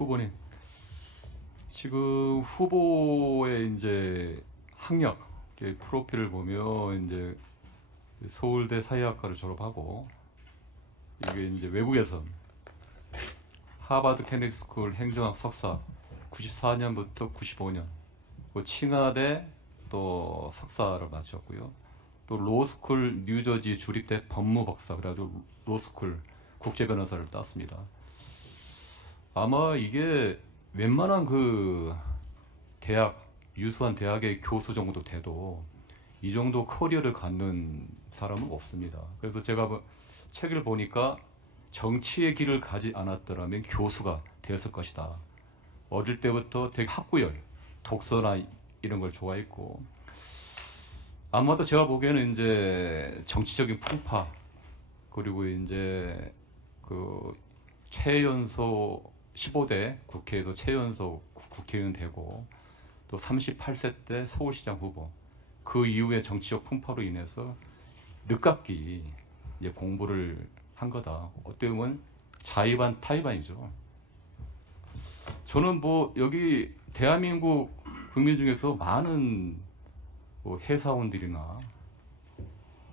후보님, 지금 후보의 이제 학력, 프로필을 보면 이제 서울대 사회학과를 졸업하고 이게 이제 외국에선 하버드 케네디 스쿨 행정학 석사 94년부터 95년, 그 칭하대 또 석사를 마쳤고요. 또 로스쿨 뉴저지 주립대 법무 박사, 그래가지고 로스쿨 국제 변호사를 땄습니다. 아마 이게 웬만한 그 대학, 유수한 대학의 교수 정도 돼도 이 정도 커리어를 갖는 사람은 없습니다. 그래서 제가 책을 보니까 정치의 길을 가지 않았더라면 교수가 되었을 것이다. 어릴 때부터 되게 학구열, 독서나 이런 걸 좋아했고, 아마도 제가 보기에는 이제 정치적인 풍파, 그리고 이제 그 최연소 15대 국회에서 최연소 국회의원 되고, 또 38세 때 서울시장 후보, 그 이후에 정치적 풍파로 인해서 늦깎이 이제 공부를 한 거다. 어떻게 보면 자의반 타의반이죠. 저는 뭐 여기 대한민국 국민 중에서 많은 뭐 회사원들이나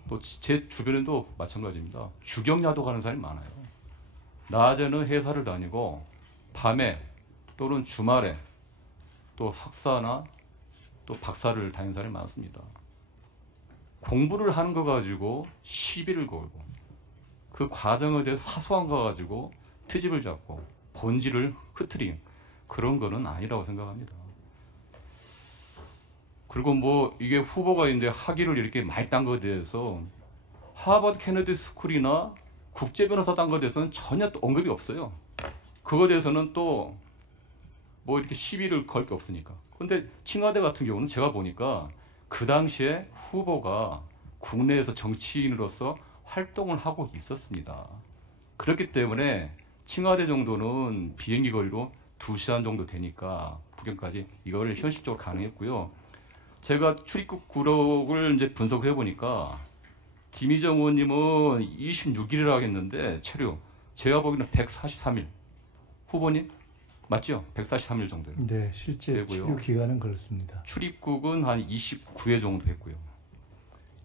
또 제 주변에도 마찬가지입니다. 주경야도 가는 사람이 많아요. 낮에는 회사를 다니고 밤에 또는 주말에 또 석사나 또 박사를 다니는 사람이 많습니다. 공부를 하는 거 가지고 시비를 걸고 그 과정에 대해서 사소한 거 가지고 트집을 잡고 본질을 흐트리는 그런 거는 아니라고 생각합니다. 그리고 뭐 이게 후보가 이제 학위를 이렇게 많이 딴 거에 대해서 하버드 케네디 스쿨이나 국제 변호사 딴 거에 대해서는 전혀 또 언급이 없어요. 그거에 대해서는 또 뭐 이렇게 시비를 걸 게 없으니까. 근데 칭하대 같은 경우는 제가 보니까 그 당시에 후보가 국내에서 정치인으로서 활동을 하고 있었습니다. 그렇기 때문에 칭하대 정도는 비행기 거리로 2시간 정도 되니까 부경까지 이걸 현실적으로 가능했고요. 제가 출입국 구록을 이제 분석해 보니까 김희정 의원님은 26일이라고 하겠는데 체류, 제가 보기에는 143일. 후보님 맞죠? 143일 정도. 네, 실제 체류 기간은 그렇습니다. 출입국은 한 29회 정도 했고요.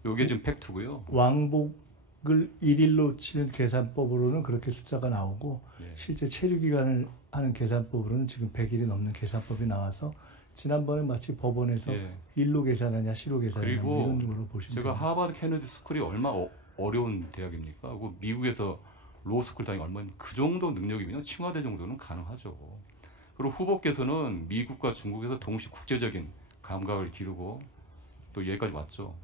요게 지금 팩트고요. 왕복을 1일로 치는 계산법으로는 그렇게 숫자가 나오고 실제 체류 기간을 하는 계산법으로는 지금 100일이 넘는 계산법이 나와서 지난번에 마치 법원에서 일로 계산하냐 시로 계산하냐 이런 식으로 보시면 제가 됩니다. 하버드 케네디 스쿨이 얼마나 어려운 대학입니까? 미국에서 로스쿨 다니고 얼마나 그 정도 능력이면 칭하대 정도는 가능하죠. 그리고 후보께서는 미국과 중국에서 동시 국제적인 감각을 기르고 또 여기까지 왔죠.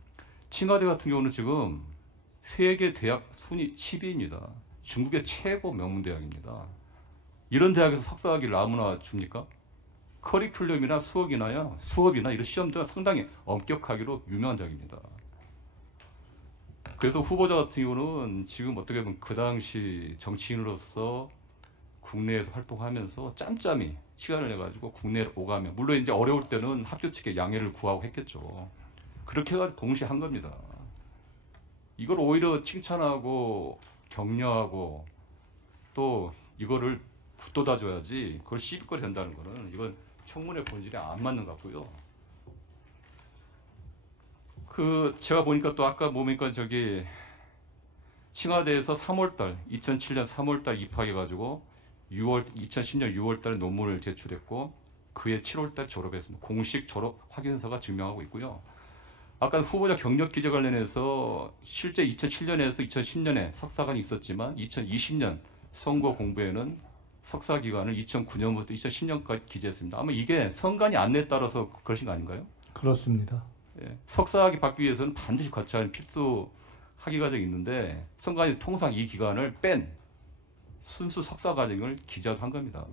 칭하대 같은 경우는 지금 세계 대학 순위 10위입니다. 중국의 최고 명문 대학입니다. 이런 대학에서 석사학위를 아무나 줍니까? 커리큘럼이나 수업이나 이런 시험도 상당히 엄격하기로 유명한 대학입니다. 그래서 후보자 같은 경우는 지금 어떻게 보면 그 당시 정치인으로서 국내에서 활동하면서 짬짬이 시간을 내가지고 국내에 오가며, 물론 이제 어려울 때는 학교 측에 양해를 구하고 했겠죠. 그렇게 해가지고 동시에 한 겁니다. 이걸 오히려 칭찬하고 격려하고 또 이거를 붙돋아줘야지 그걸 시비거리 된다는 거는 이건 청문회 본질에 안 맞는 것 같고요. 제가 보니까 또 아까 보니까 저기 칭하대에서 2007년 3월달 입학해가지고 2010년 6월달에 논문을 제출했고 그해 7월달 졸업했습니다. 공식 졸업 확인서가 증명하고 있고요. 아까 후보자 경력 기재 관련해서 실제 2007년에서 2010년에 석사관이 있었지만 2020년 선거 공부에는 석사 기간을 2009년부터 2010년까지 기재했습니다. 아마 이게 선관위 안내에 따라서 그러신 거 아닌가요? 그렇습니다. 석사학위 받기 위해서는 반드시 거쳐야 하는 필수 학위 과정이 있는데 선관위 통상 이 기간을 뺀 순수 석사 과정을 기재한 겁니다.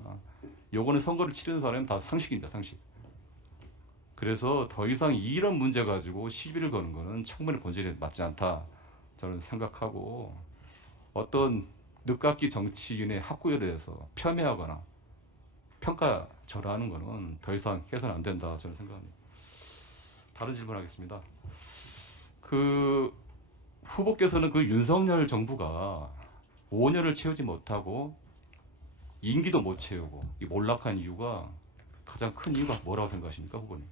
요거는 선거를 치르는 사람은 다 상식입니다. 상식. 그래서 더 이상 이런 문제 가지고 시비를 거는 거는 청문회 본질에 맞지 않다 저는 생각하고, 어떤 늦깎이 정치인의 학구에 대해서 폄훼하거나 평가절하하는 거는 더 이상 해서는 안 된다 저는 생각합니다. 다른 질문하겠습니다. 후보께서는 그 윤석열 정부가 5년을 채우지 못하고 임기도 못 채우고 이 몰락한 이유가 가장 큰 이유가 뭐라고 생각하십니까, 후보님?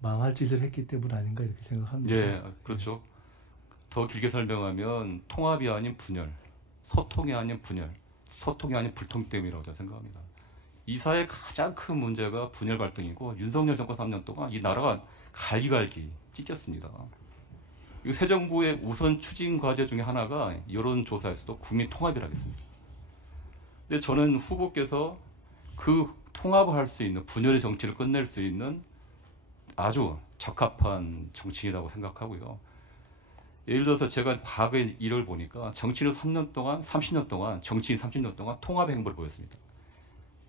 망할 짓을 했기 때문 아닌가 이렇게 생각합니다. 예, 그렇죠. 더 길게 설명하면 통합이 아닌 분열, 소통이 아닌 분열, 소통이 아닌 불통 때문이라고 저는 생각합니다. 이 사회의 가장 큰 문제가 분열 갈등이고 윤석열 정권 3년 동안 이 나라가 갈기갈기 찢겼습니다. 이 새 정부의 우선 추진 과제 중에 하나가 여론조사에서도 국민 통합이라고 했습니다. 근데 저는 후보께서 그 통합을 할 수 있는 분열의 정치를 끝낼 수 있는 아주 적합한 정치인이라고 생각하고요. 예를 들어서 제가 과거의 일을 보니까 정치인 3년 동안, 30년 동안, 정치인 30년 동안 통합의 행보를 보였습니다.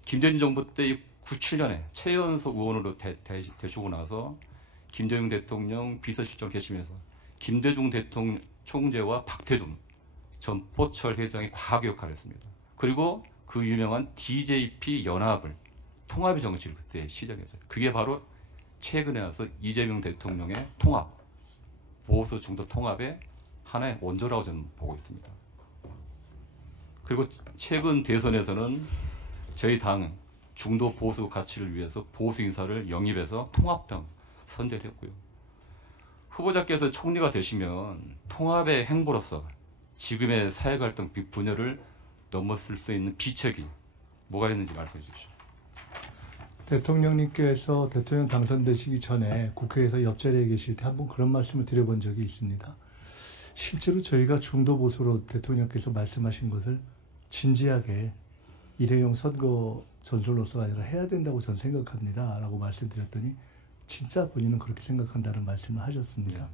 김대중 정부 때 97년에 최연소 의원으로 되시고 나서 김대중 대통령 비서실장을 계시면서 김대중 대통령 총재와 박태준 전 포철 회장이 과학 역할을 했습니다. 그리고 그 유명한 DJP 연합을 통합의 정치를 그때 시작했어요. 그게 바로 최근에 와서 이재명 대통령의 통합, 보수 중도 통합의 하나의 원조라고 저는 보고 있습니다. 그리고 최근 대선에서는 저희 당 중도 보수 가치를 위해서 보수 인사를 영입해서 통합당 선대를 했고요. 후보자께서 총리가 되시면 통합의 행보로서 지금의 사회 갈등 분열을 넘어설 수 있는 비책이 뭐가 있는지 말씀해 주십시오. 대통령님께서 대통령 당선되시기 전에 국회에서 옆자리에 계실 때 한번 그런 말씀을 드려본 적이 있습니다. 실제로 저희가 중도 보수로 대통령께서 말씀하신 것을 진지하게 일회용 선거 전술로서가 아니라 해야 된다고 저는 생각합니다. 라고 말씀드렸더니 진짜 본인은 그렇게 생각한다는 말씀을 하셨습니다.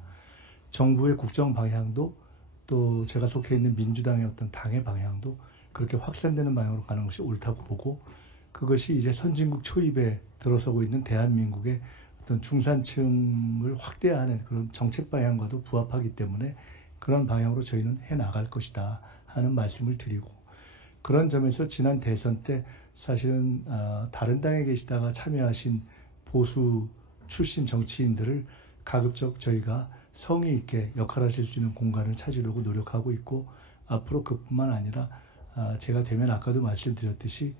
정부의 국정 방향도 또 제가 속해 있는 민주당의 어떤 당의 방향도 그렇게 확산되는 방향으로 가는 것이 옳다고 보고 그것이 이제 선진국 초입에 들어서고 있는 대한민국의 어떤 중산층을 확대하는 그런 정책 방향과도 부합하기 때문에 그런 방향으로 저희는 해나갈 것이다 하는 말씀을 드리고 그런 점에서 지난 대선 때 사실은 다른 당에 계시다가 참여하신 보수 출신 정치인들을 가급적 저희가 성의 있게 역할하실 수 있는 공간을 찾으려고 노력하고 있고 앞으로 그뿐만 아니라 제가 되면 아까도 말씀드렸듯이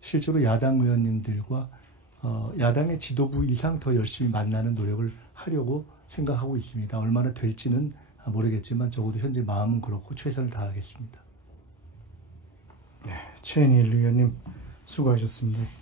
실제로 야당 의원님들과 야당의 지도부 이상 더 열심히 만나는 노력을 하려고 생각하고 있습니다. 얼마나 될지는 모르겠지만 적어도 현재 마음은 그렇고 최선을 다하겠습니다. 네, 최인일 의원님 수고하셨습니다.